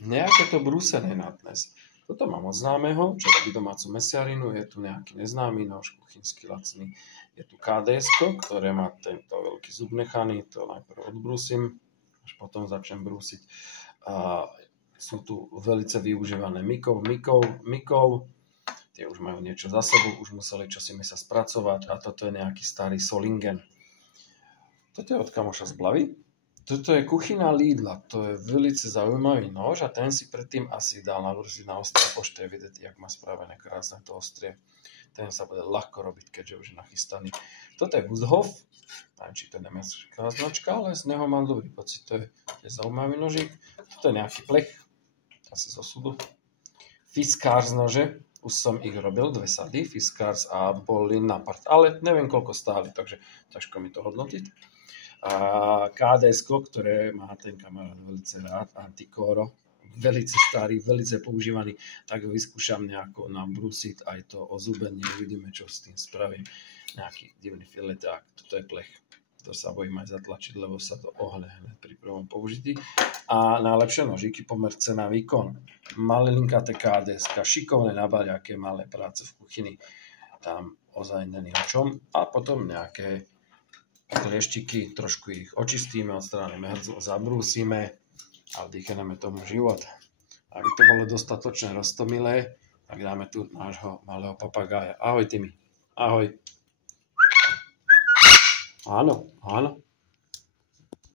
nejaké to brúsené na dnes. Toto mám od známeho, čo robí domácu mesiarinu, je tu nejaký neznámy nož, kuchynský lacný. Je tu KDS-ko, ktoré má tento veľký zub nechaný, to najprv odbrúsim, až potom začnem brúsiť. A sú tu velice využívané mikov, tie už majú niečo za sebou, už museli čosi sa spracovať a toto je nejaký starý Solingen. Toto je od kamoša z Blavy. Toto je kuchyna Lidla, to je velice zaujímavý nož a ten si predtým asi dal navrziť na ostré pošte, vidíte, jak má spravené krásne to ostrie. Ten sa bude ľahko robiť, keďže už je nachystaný. Toto je Wusthof, neviem, či to je nemecká značka, ale z neho mám dobrý pocit, to je zaujímavý nožík. Toto je nejaký plech, asi zo súdu. Fiskars nože, už som ich robil, 2 sady, Fiskars a boli na part, ale neviem, koľko stáli, takže ťažko mi to hodnotiť. A KDS-ko, ktoré má ten kamarát velice rád, Antikoro, velice starý, velice používaný, tak ho vyskúšam nejako nabrúsiť, aj to ozubenie, uvidíme, čo s tým spravím. Nejaký divný fileták, toto je plech, to sa bojím aj zatlačiť, lebo sa to ohne pri prvom použití. A najlepšie nožíky, pomer cena výkon, malinkaté KDS-ka, šikovné nabaliaké, malé práce v kuchyni, tam ozaj není o čom. A potom nejaké klieštiky, trošku ich očistíme, odstránime hrdzu, zabrúsime a vdýchneme tomu život. Aby to bolo dostatočne roztomilé, tak dáme tu nášho malého papagája. Ahoj, Timi. Ahoj. Áno, áno.